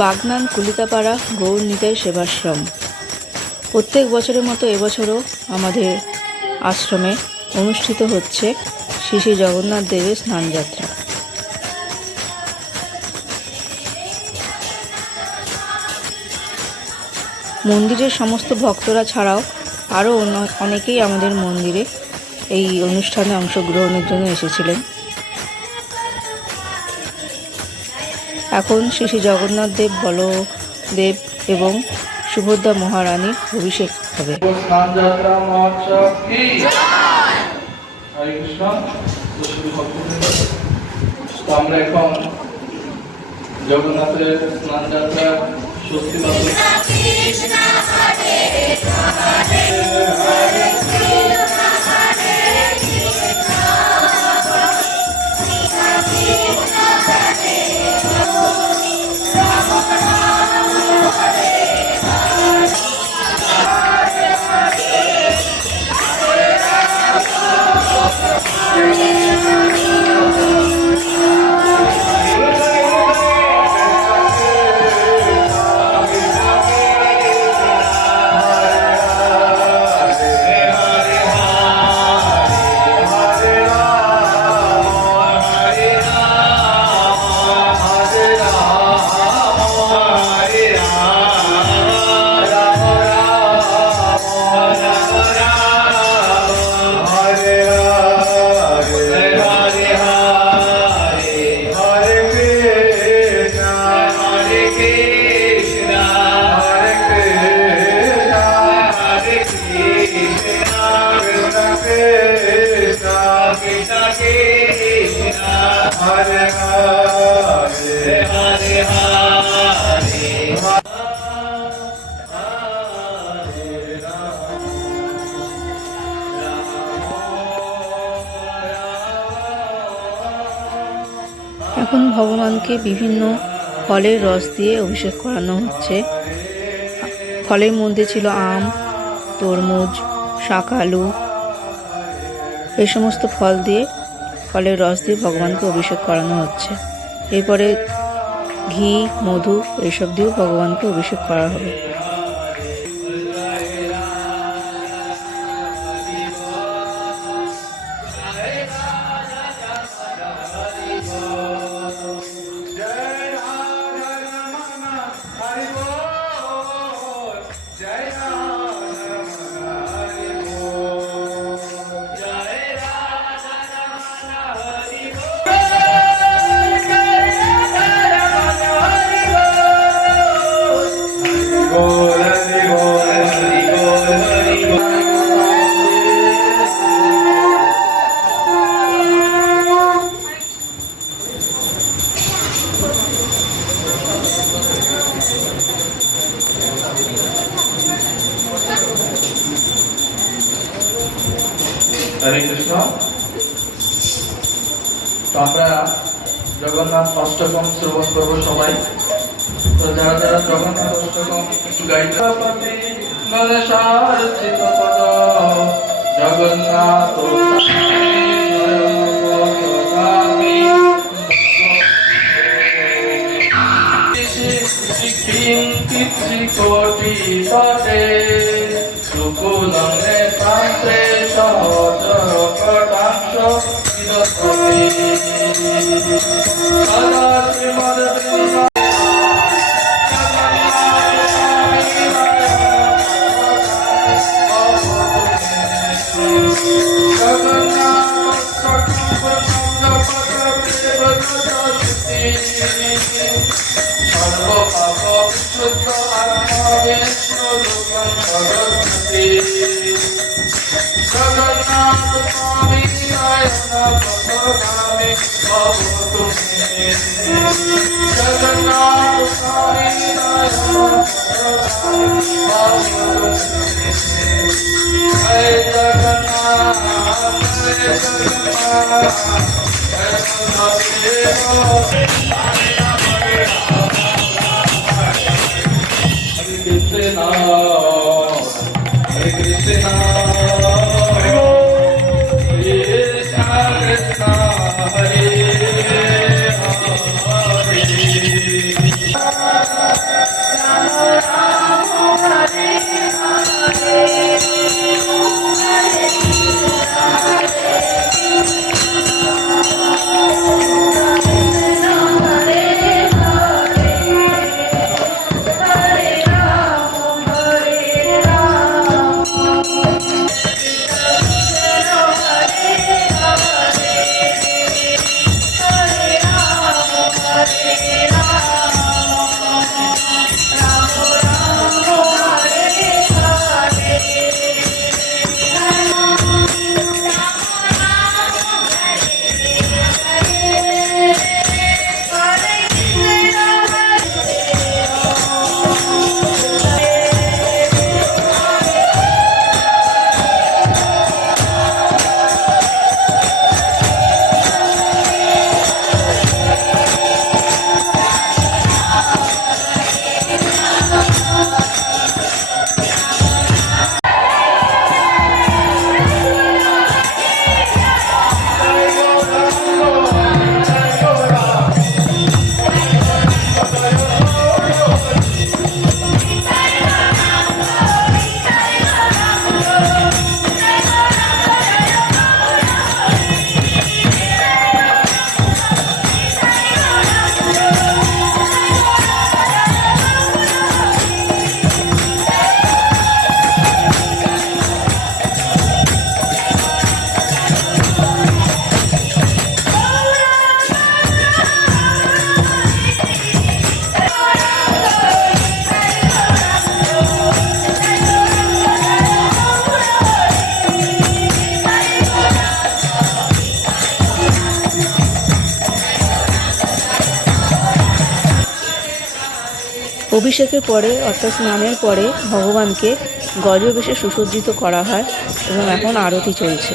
বাগনান কলিতাপাড়া গৌর নিতাই সেবাশ্রম প্রত্যেক বছরের মতো এবছরও আমাদের আশ্রমে অনুষ্ঠিত হচ্ছে শ্রী শ্রী জগন্নাথ দেবের স্নানযাত্রা। মন্দিরের সমস্ত ভক্তরা ছাড়াও আরও অনেকেই আমাদের মন্দিরে এই অনুষ্ঠানে অংশগ্রহণের জন্য এসেছিলেন। এখন শ্রী শ্রী জগন্নাথ দেব, বলদেব এবং সুভদ্রা মহারানীর অভিষেক হবে। আমরা এখন জগন্নাথের স্নান যাত্রা স্বস্তি এখন ভগবানকে বিভিন্ন ফলের রস দিয়ে অভিষেক করানো হচ্ছে। ফলের মধ্যে ছিল আম, তরমুজ, শাকালু, এই সমস্ত ফলের রস দিয়ে ভগবানকে অভিষেক করানো হচ্ছে। এরপরে ঘি, মধু এইসব দিয়েও ভগবানকে অভিষেক করা হবে। হরে কৃষ্ণ। তো আমরা জগন্নাথ অষ্টকম শ্রবণ করবো সবাই। তো যারা যারা জগন্নাথ অষ্টকম একটু গাইতে জগন্নাথ কোটি পটে সুকুলনে শান্তে সহজ কটাক্ষ Hare Krishna, Krishna Krishna, Hare Hare. অভিষেকের পরে অর্থাৎ স্নানের পরে ভগবানকে গজবেশে সুসজ্জিত করা হয় এবং এখন আরতি চলছে।